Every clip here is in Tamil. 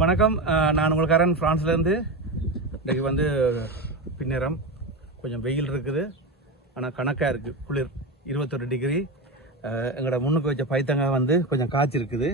வணக்கம். நான் உங்களுக்காரன் ஃப்ரான்ஸ்லேருந்து. இன்றைக்கு வந்து பின்னேரம் கொஞ்சம் வெயில் இருக்குது, ஆனால் கணக்காக இருக்குது. குளிர் 21 டிகிரி. எங்களோட முன்னுக்கு வச்ச பைத்தங்காய் வந்து கொஞ்சம் காய்ச்சிருக்குது.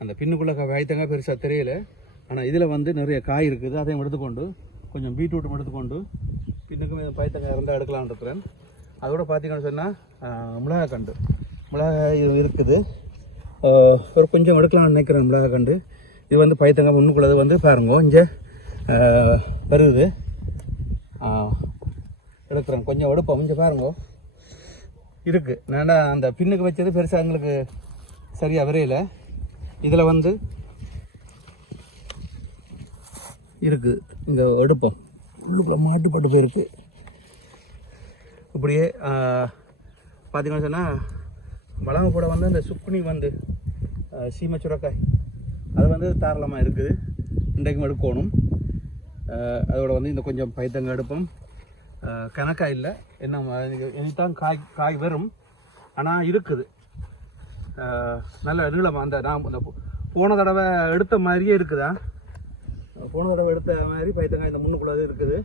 அந்த பின்னுக்குள்ளே பைத்தங்காய் பெருசாக தெரியல, ஆனால் இதில் வந்து நிறைய காய் இருக்குது. அதையும் எடுத்துக்கொண்டு கொஞ்சம் பீட்ரூட்டும் எடுத்துக்கொண்டு பின்னுக்கும் பைத்தங்காய் இருந்தால் எடுக்கலான்னு இருக்கிறேன். அதோட பார்த்தீங்கன்னு சொன்னால் மிளகாய் கண்டு இது இருக்குது. ஒரு கொஞ்சம் எடுக்கலாம்னு நினைக்கிறேன் மிளகாய் கண்டு. இது வந்து பைத்தங்காய் முன்னுக்குள்ளது வந்து பாருங்க இங்கே வருது. எடுக்கிறேன், கொஞ்சம் எடுப்போம். இங்கே பாருங்க இருக்குது. நான் அந்த பின்னுக்கு வச்சது பெருசாக எங்களுக்கு சரியாக வரையில. இதில் வந்து இருக்குது, இங்கே எடுப்போம். உள்ளுக்குள்ள மாட்டுப்பட்டு போயிருக்கு. இப்படியே பார்த்தீங்கன்னு சொன்னால் மிளகா கூட வந்து அந்த சுக்குனி வந்து சீமை சுரக்காய் அது வந்து தாராளமாக இருக்குது. இன்றைக்கும் எடுக்கணும். அதோட வந்து இந்த கொஞ்சம் பைத்தங்க எடுப்போம். கணக்காய் இல்லை, என்ன இனித்தான் காய் வரும், ஆனால் இருக்குது நல்ல நீளமாக. அந்த நான் இந்த போன தடவை எடுத்த மாதிரியே இருக்குதா, போன தடவை எடுத்த மாதிரி பைத்தங்காய் இந்த முன்னுக்குள்ளது இருக்குது.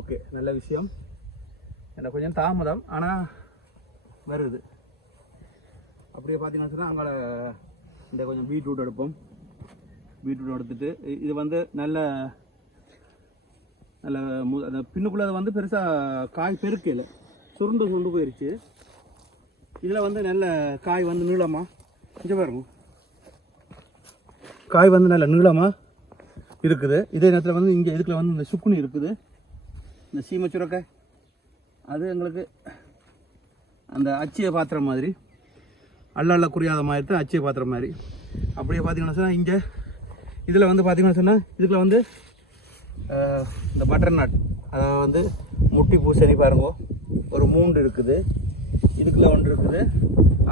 ஓகே, நல்ல விஷயம். எனக்கு கொஞ்சம் தாமதம், ஆனால் வருது. அப்படியே பார்த்தீங்கன்னா சொன்னால் அங்கே இந்த கொஞ்சம் பீட்ரூட் எடுப்போம். பீட்ரூட் எடுத்துட்டு இது வந்து நல்ல நல்ல அந்த பின்னுக்குள்ளே வந்து பெருசாக காய் பெருக்கையில் சுருண்டு போயிடுச்சு. இதில் வந்து நல்ல காய் வந்து நீளமாக கொஞ்சம் பாருங்க, காய் வந்து நல்ல நீளமாக இருக்குது. இதே நேரத்தில் வந்து இங்கே இதுக்குள்ள வந்து இந்த சுக்குனி இருக்குது, இந்த சீமை சுரக்காய். அது எங்களுக்கு அந்த அச்சிய பாத்திரம் மாதிரி, அல்ல குறியாத மாதிரி தான் அச்சிய பாத்திரம் மாதிரி. அப்படியே பார்த்தீங்கன்னா சொன்னால் இங்கே இதில் வந்து பார்த்தீங்கன்னா சொன்னால் இதுக்குள்ள வந்து இந்த பட்டர் நட், அதாவது வந்து முட்டி பூசணி பாருங்க, ஒரு 3 இருக்குது. இதுக்குள்ள 1 இருக்குது,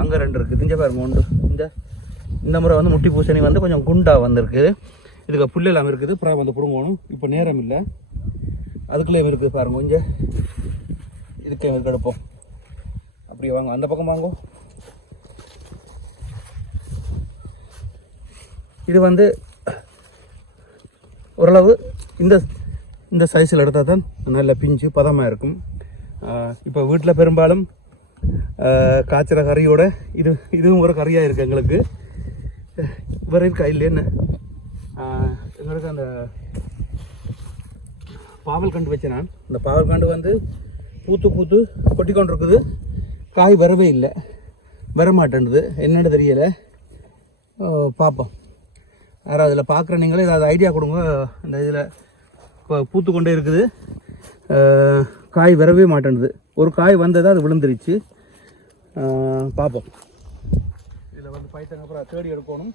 அங்கே 2 இருக்குது. இங்கே பாருங்க 1. இந்த முறை வந்து முட்டி பூசணி வந்து கொஞ்சம் குண்டாக வந்திருக்கு. இதுக்கு புல் எல்லாம் இருக்குது, அப்புறம் வந்து பிடுங்கணும். இப்போ நேரம் இல்லை, அதுக்குள்ளே இருக்குது பாருங்க. இங்கே இதுக்கே எடுப்போம். அப்படியே வாங்க, அந்த பக்கம் வாங்க. இது வந்து ஓரளவு இந்த சைஸில் எடுத்தால் தான் நல்ல பிஞ்சு பதமாக இருக்கும். இப்போ வீட்டில் பெரும்பாலும் காய்ச்சிற கறியோட இதுவும் ஒரு கறியாக இருக்குது எங்களுக்கு. வேறு இருக்கா இல்லைன்னு எங்களுக்கு அந்த பாவல் கண்டு வச்சேன் நான். அந்த பாவல் கண்டு வந்து பூத்து கொட்டி கொண்டு இருக்குது. காய் வரவே இல்லை, வரமாட்டேன்றது, என்னென்னு தெரியலை. பார்ப்போம். யாராவது அதில் பார்க்குற நீங்களே ஏதாவது ஐடியா கொடுங்க. இந்த இதில் இப்போ பூத்து கொண்டே இருக்குது, காய் வரவே மாட்டேன்து. ஒரு காய் வந்தது, அது விழுந்துருச்சு. பார்ப்போம். இதில் வந்து பைத்தங்க அப்புறம் தேடி எடுக்கணும்.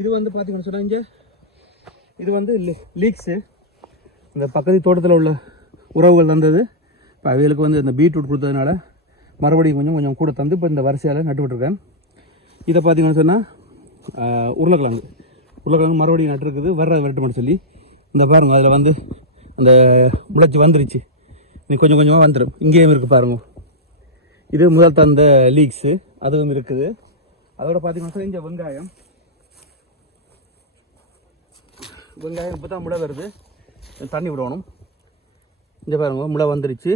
இது வந்து பார்த்தீங்கன்னு சொன்னால் இங்கே இது வந்து லீக்ஸு, இந்த பக்கத்து தோட்டத்தில் உள்ள உறவுகள் தந்தது. இப்போ அவைகளுக்கு வந்து இந்த பீட்ரூட் கொடுத்ததுனால மறுபடியும் கொஞ்சம் கூட தந்து இப்போ இந்த வரிசையால் நட்டு விட்டுருக்கேன். இதை பார்த்தீங்கன்னு சொன்னால் உருளைக்கிழங்கு மறுபடியும் நட்டுருக்குது, வரட்டுமான்னு சொல்லி. இந்த பாருங்கள், அதில் வந்து அந்த முளைச்சி வந்துருச்சு. நீ கொஞ்சமாக வந்துடும். இங்கேயும் இருக்குது பாருங்க. இது முதல் தந்த லீக்ஸு, அதுவும் இருக்குது. அதோட பார்த்தீங்கன்னா இங்கே வெங்காயம் இப்போ தான் முளை வருது, தண்ணி விடணும். இங்கே பாருங்க, முளை வந்துருச்சு.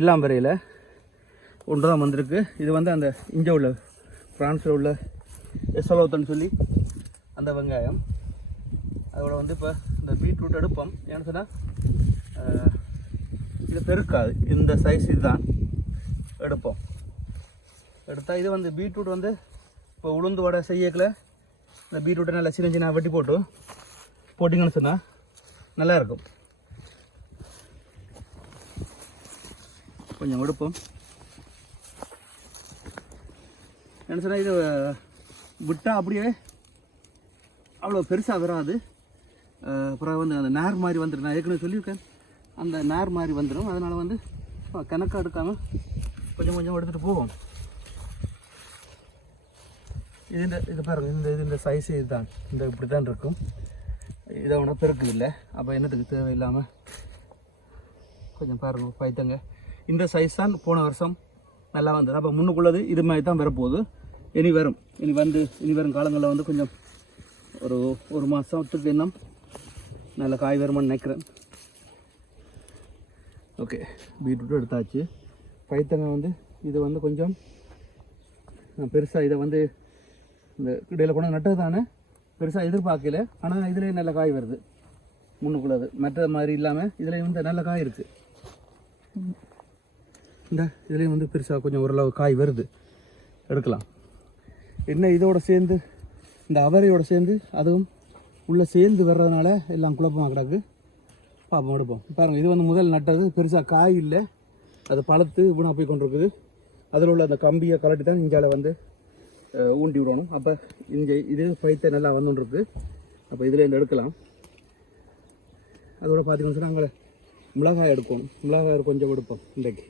எல்லாம் வரையில் ஒன்று தான் வந்திருக்கு. இது வந்து அந்த இங்கே உள்ள ஃப்ரான்ஸில் உள்ள எசலோத்தன்னு சொல்லி அந்த வெங்காயம். அதோட வந்து இப்போ இந்த பீட்ரூட் எடுப்போம். ஏன்னு சொன்னால் இது பெருக்காது, இந்த சைஸ் இதுதான் எடுப்போம். எடுத்தால் இது வந்து பீட்ரூட் வந்து இப்போ உளுந்து வடை செய்யக்கல இந்த பீட்ரூட்டை நல்லா சின்ன வெட்டி போட்டிங்கன்னு சொன்னால் நல்லாயிருக்கும். கொஞ்சம் எடுப்போம். என்ன சொன்னால் இது விட்டால் அப்படியே அவ்வளோ பெருசாக வராது. அப்புறம் வந்து அந்த நார் மாதிரி வந்துடும். நான் ஏற்கனவே சொல்லியிருக்கேன், அந்த நார் மாதிரி வந்துடும். அதனால் வந்து கணக்காக எடுக்காமல் கொஞ்சம் எடுத்துகிட்டு போவோம். இது பாருங்கள், இந்த சைஸு இதுதான், இப்படி தான் இருக்கும். இதை ஒன்றும் பெருக்கு இல்லை. அப்போ என்னத்துக்கு தேவையில்லாமல் கொஞ்சம் பாருங்கள் பைத்தங்க. இந்த சைஸ் தான் போன வருஷம் நல்லா வந்தது. அப்போ முன்னுக்குள்ளது இது மாதிரி தான் வரப்போகுது. இனி வரும் காலங்களில் வந்து கொஞ்சம் ஒரு மாதத்துக்கு இன்னும் நல்ல காய் வருமானு நினைக்கிறேன். ஓகே, பீட்ரூட் எடுத்தாச்சு. பைத்தங்காய் வந்து இது வந்து கொஞ்சம் பெருசாக, இதை வந்து இந்த இடையில் கொண்டு நட்டது தானே, பெருசாக எதிர்பார்க்கல. ஆனால் இதுலேயும் நல்ல காய் வருது முன்னுக்குள்ளது, மற்ற மாதிரி இல்லாமல் இதுலேயும் வந்து நல்ல காய் இருக்குது. இந்த இதுலேயும் வந்து பெருசாக கொஞ்சம் ஓரளவு காய் வருது, எடுக்கலாம். என்ன இதோட சேர்ந்து இந்த அவரையோடு சேர்ந்து அதுவும் உள்ளே சேர்ந்து வர்றதுனால எல்லாம் குழப்பமாக கிடக்கு. பார்ப்போம், எடுப்போம். பாருங்கள், இது வந்து முதல் நட்டது, பெருசாக காய் இல்லை, அது பழத்து வீணாக போய் கொண்டிருக்குது. அதில் உள்ள அந்த கம்பியை கலட்டி தான் இஞ்சால வந்து ஊண்டி விடணும். அப்போ இது பைத்த நல்லா வந்துருக்கு. அப்போ இதில் இருந்து எடுக்கலாம். அதோட பார்த்தீங்கன்னு சொன்னால் அங்கே மிளகாய் எடுக்கணும். மிளகாய் கொஞ்சம் எடுப்போம் இன்றைக்கு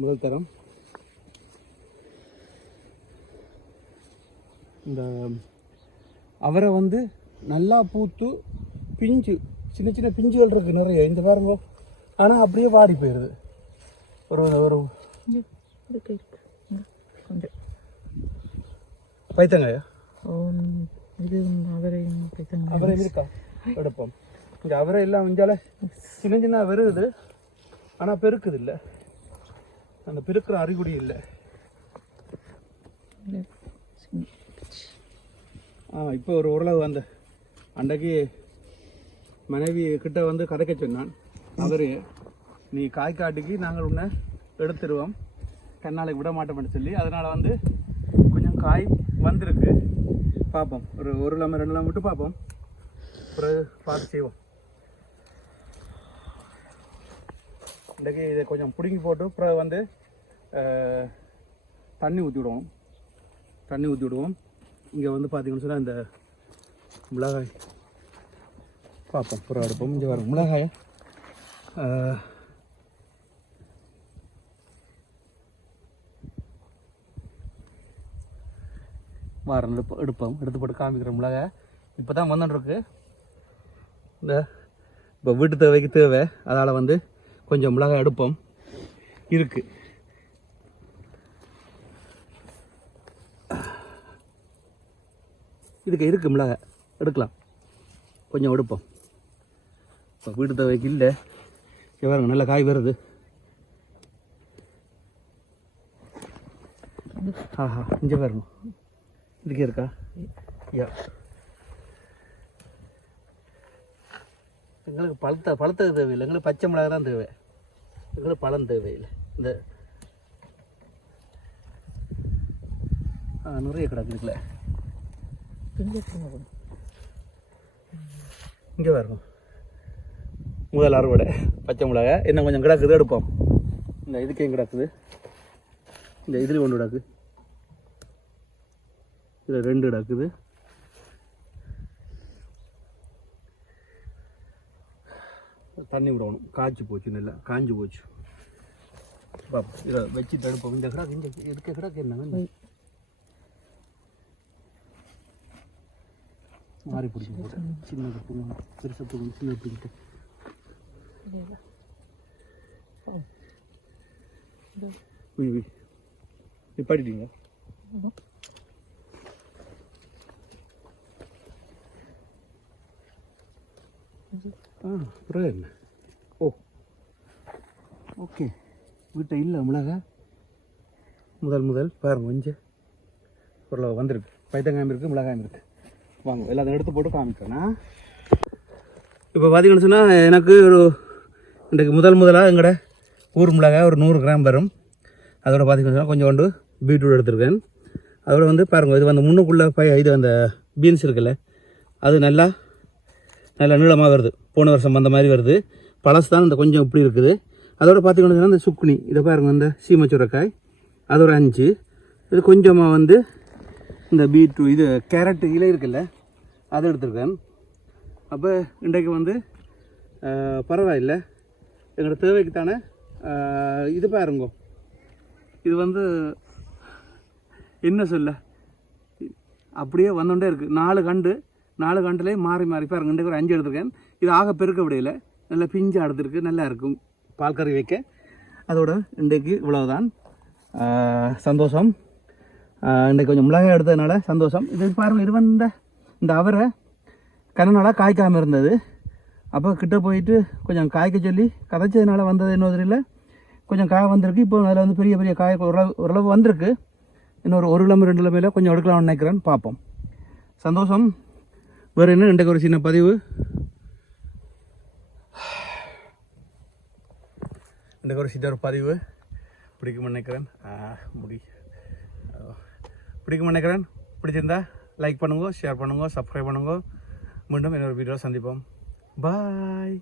முதல் தரம். இந்த அவரை வந்து நல்லா பூத்து பிஞ்சு சின்ன சின்ன பிஞ்சுகள் இருக்குது நிறைய, இந்த பாருங்க. ஆனால் அப்படியே வாடி போயிடுது. ஒரு ஒரு பைத்தங்காயா இது அவரை இருக்கா, எடுப்போம். இங்கே அவரை எல்லாம் இஞ்சால சின்ன சின்ன வருகுது, ஆனால் பெருக்குது இல்லை, அந்த பெருக்கிற அறிகுறி இல்லை. இப்போ ஒரு ஓரளவு அந்த அன்றைக்கு மனைவி கிட்ட வந்து கதைக்க சொன்னான் அவர், நீ காய் காட்டிக்கு நாங்கள் உன்னை எடுத்துருவோம், கண்ணாலைக்கு விட மாட்டோம்னு சொல்லி. அதனால் வந்து கொஞ்சம் காய் வந்திருக்கு. பார்ப்போம், ஒரு லெமன் 2 லெமன் விட்டு பார்ப்போம், அப்புறம் பார்த்து செய்வோம். இன்றைக்கி இதை கொஞ்சம் பிடுங்கி போட்டு அப்புறம் வந்து தண்ணி ஊற்றி விடுவோம். இங்கே வந்து பார்த்தீங்கன்னு சொன்னால் இந்த மிளகாய் பார்ப்போம், புறம் எடுப்போம். இங்கே வரும் மிளகாயை வாரம் எடுப்போம், எடுத்து போட்டு காமிக்கிற மிளகாய் இப்போ தான் வந்துட்டுருக்கு. இந்த இப்போ வீட்டு தேவைக்கு தேவை, அதனால் வந்து கொஞ்சம் மிளகாய் எடுப்போம். இருக்குது இருக்குது மிளகாய் எடுக்கலாம், கொஞ்சம் எடுப்போம். இப்போ வீட்டு தேவைக்கு இல்லை. பாருங்க, நல்ல காய் வருது. ஆஹா, இங்கே பாருங்க, இதுக்கே இருக்கா? யா, எங்களுக்கு பழத்துக்கு தேவையில்லை, எங்களுக்கு பச்சை மிளகாய் தான் தேவை, எங்களுக்கு பழம் தேவையில்லை. இந்த நிறைய கிடக்கு இருக்குல்ல, இங்கே பாருங்க. முதல் அறுவடை பச்சை மிளகாய் என்ன கொஞ்சம் கிடக்குது, எடுப்போம். இந்த இதுக்கேயும் கிடக்குது, இந்த இதில் ஒன்று கிடக்கு, இதில் 2 கிடக்குது. தண்ணி விடணும், காய்ச்சி போச்சு, நல்லா காஞ்சி போச்சு. பார்ப்போம், இதை வச்சு தடுப்போம். இந்த கிடக்கு, இந்த இதுக்கு கிடக்கு என்ன மாறி பிடிச்சி போட்டேன். சின்னது பிடிங்க, பெருசாக பிடிங்க, சின்னது பிடிக்கிட்டு நிப்பாட்டிட்டீங்க. அப்புறம் என்ன? ஓ, ஓகே. வீட்டை இல்லை மிளகாய் முதல் பாருங்க, கொஞ்சம் பொருளாக வந்திருக்கு. பைத்தங்காயம் இருக்குது, மிளகாயம் இருக்குது. வாங்க, எல்லாத்தையும் எடுத்து போட்டு காமிக்கிறேன்னா. இப்போ பார்த்தீங்கன்னு சொன்னால் எனக்கு இன்றைக்கு முதலாக எங்களோட ஊர் மிளகாய் ஒரு 100 கிராம் வரும். அதோட பார்த்தீங்கன்னு சொன்னால் கொஞ்சம் கொண்டு பீட்ரூட் எடுத்துருக்கேன். அதோட வந்து பாருங்கள், இது வந்து முன்னுக்குள்ளே இது அந்த பீன்ஸ் இருக்குல்ல, அது நல்லா நீளமாக வருது. போன வருஷம் அந்த மாதிரி வருது. பழசு தான் இந்த கொஞ்சம் இப்படி இருக்குது. அதோட பார்த்தீங்கன்னு சொன்னால் இந்த சுக்குனி, இதை பாருங்கள், இந்த சீமச்சுரக்காய் அது ஒரு 5. இது கொஞ்சமாக வந்து இந்த பீட்ரூட், இது கேரட் இலை இருக்குல்ல, அதை எடுத்துருக்கேன். அப்போ இன்றைக்கு வந்து பரவாயில்லை, எங்களோட தேவைக்கு தானே. இது பாருங்க, இது வந்து என்ன சொல்ல, அப்படியே வந்துகிட்டே இருக்குது. 4 கண்டுலேயே மாறி பாருங்க. இன்றைக்கு ஒரு 5 எடுத்துருக்கேன். இது ஆக பெருக்க விடையில் நல்லா பிஞ்சாக எடுத்துருக்கு, நல்லா இருக்கும் பால் கறி வைக்க. அதோட இன்றைக்கு இவ்வளவுதான். சந்தோஷம். இன்றைக்கு கொஞ்சம் மிளகாய் எடுத்ததுனால சந்தோஷம். இது பாருங்கள், இது வந்து இந்த அவரை கனநாளாக காய்க்காமல் இருந்தது. அப்போ கிட்ட போயிட்டு கொஞ்சம் காய்க்க சொல்லி கதைச்சதுனால வந்தது இன்னொரு தெரியல. கொஞ்சம் காய் வந்திருக்கு. இப்போ அதில் வந்து பெரிய பெரிய காய் ஓரளவு வந்திருக்கு. இன்னொரு 1 கிழமை 2 கிழமையில் கொஞ்சம் எடுக்கலாம்னு நினைக்கிறேன். பார்ப்போம். சந்தோஷம். வேறு என்ன, இன்றைக்கு ஒரு சின்ன பதிவு. இன்றைக்கு ஒரு சின்ன பதிவு பிடிக்கும்னு நினைக்கிறேன். பிடிக்கும்னு நினைக்கிறேன். பிடிச்சிருந்தா லைக் பண்ணுங்க, ஷேர் பண்ணுங்க, சப்ஸ்கிரைப் பண்ணுங்க. மீண்டும் இன்னொரு வீடியோவில் சந்திப்போம். பாய்.